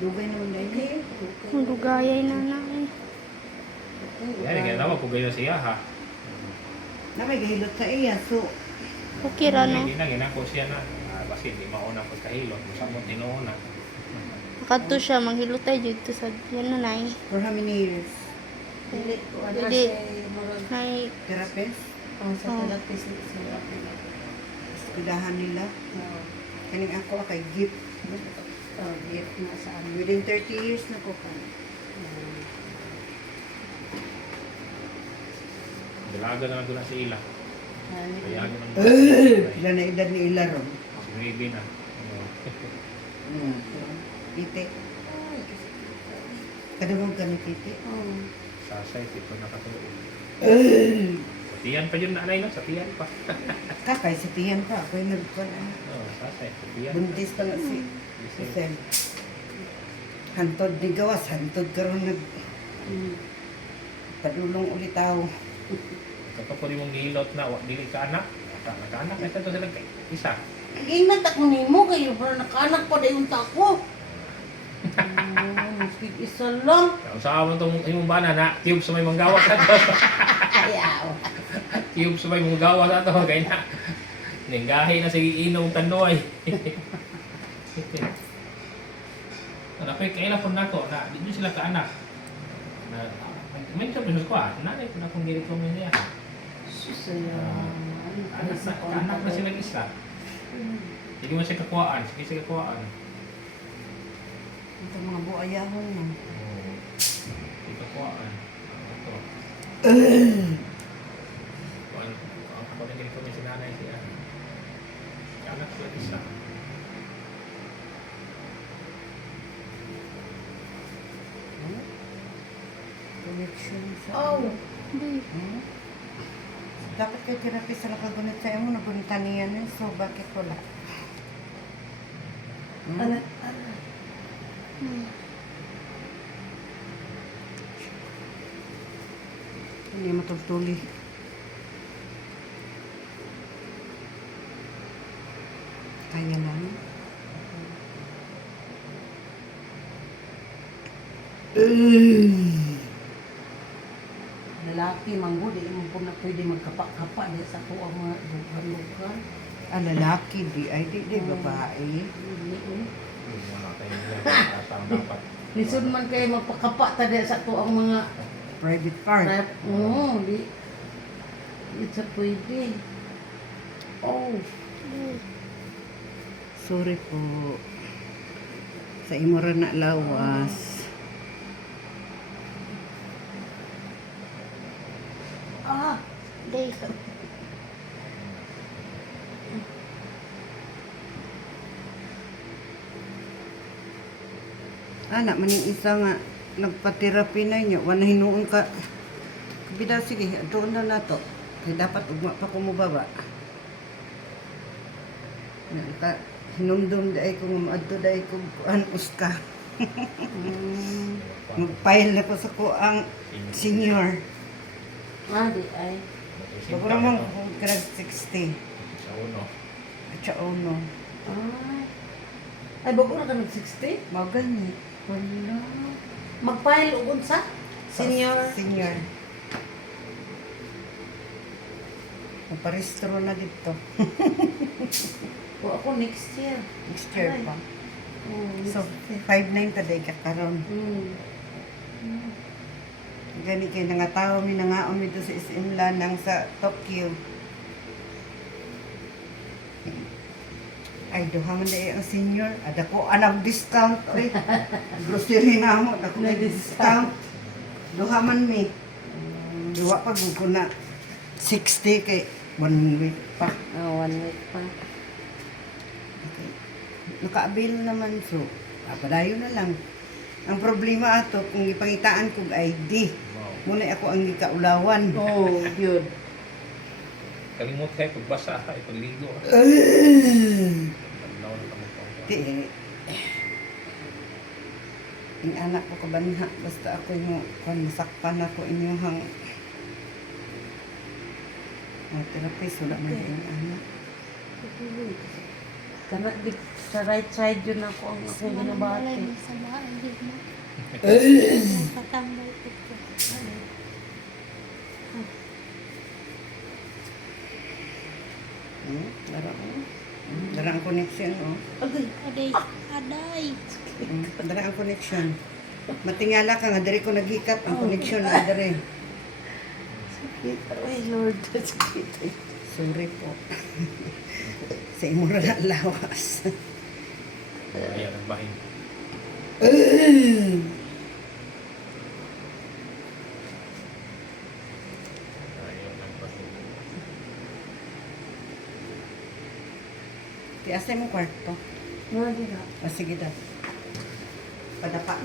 Dugay naman na ini. Ang dugayay na na eh. Yan, kaya naman kung gano'n siya ha. Na may gahilot sa iya. So, Okay ra no. Hindi na, ginako siya na. Kasi di mauna pagkahilot. Kung saan mo tinuuna. Kadto siya manghilutay jud to sa yan na nay. for how many years? Dili ko ano Dili. siya murag Nay Therapist? ang sa Oh. therapist sila. Eskudahan nila. Kaning ako kay gift. Gift na sa amin. Within 30 years na ko pa. Dalaga na doon si Ila. Kaya Ano? ganun. Ilan na edad ni Ila ron? Si Baby na. Tite. Kadamog ka ni Tite. Oh. Sa size, ito nakatuloy. Tiyan pa yun na anay no? Sa tiyan pa. Kakay sa tiyan pa. Ako'y nagkuhan. Sa size, sa tiyan. Buntis pa nga si Sen. Hantod ni gawas. Hantod karon nag padulong ulit ako. Kapag po di mong gilot na, dili ka anak. Naka-anak na ito sila isa. Ingat ako nimo kayo para nakaanak pa dayon ta ko. Maski isa lang. Kung saan mo itong imong bana na, tube sa may manggawas na ito. Ayaw. Tube sa may manggawas na ito. Kaya na, ninggahi na sige inong tanoy. Nakoy kailan po na ko, na di nyo sila ka-anak. May sabi ko nanay ko na kung gili ko niya. Susaya. Anak na sila isa. Hindi mo siya kakuhaan, sige siya kakuhaan. Ito mga buayahon na. Hindi kakuhaan. Ito. Ako na gili ko niya si nanay siya. Anak sila isa. Connection sa... Oh. Dapat kay therapist sa nakagunit sa imo, nagunita niya na. So, bakit wala? Ano? Hindi matugtuli. Kaya lang. Lalaki manggo di mo po na pwede magkapa-kapa di sa to ang mga lugar-lugar. Ah, lalaki, di babae. Wala tayo niya. Asang dapat. Lisod man kayo magpakapa ta di sa to ang mga Private part. rap. Oo, di. Di sa pwede. Oh. Sorry po. Sa imo ra na lawas. Ah. Day. Anak, maning isa nga nagpa-therapy na niyo. Wala hinuon ka. Kabida, sige, doon na nato. Kaya dapat ugma pa kumubaba. Ka, hinumdum dahi ko nga maadto dahi ko kuan uska. Mag-file na ko sa kuang senior. Ah, di ay. Bago naman kung grade 60. Sa uno. At siya uno. Ay. Ay, bago na ka nag-60? Mga ganyan. Wala. Mag-file ugon sa? Senior. Senior. Magparehistro na dito. O ako next year. Next year Ay. pa. Oh, next So, year. 5'9" taday ka karon. Gani kay nangataw mi nangaon mi do sa Isimla nang sa Tokyo. Ay, duha man dahil ang senior. Ada ko anang discount. Oy. Grocery na mo. Ako may discount. Duha man mi. Duha pa ko na 60 kay 1 week pa. Oh, 1 week pa. Okay. Naka-avail naman so. Padayon na lang. Ang problema ato kung ipangitaan kog ID. Muna ako ang gikaulawan. Oh, good. Kalimot kayo, pagbasa ka, ipagligo. Di eh. Ang anak ko kabanha. Basta ako yung kung masakpan ako inyong therapist. Wala man yung anak. Kana di Sa right side yun ako ang akong ginabati. Sa bahay, di mo. Patambay ko po. Dara ang connection, oh. Agay. Aday. Aday. Dara ang connection. Matingala ka nga, diri ko naghikat ang connection na diri. Sakit. Ay, Lord. Sakit. Sorry po. Sa imo na lawas. Ayan ang bahin. Ayan ang bahin. Tiasay mo kwarto. Nga, di na. Sige daw. Padapa.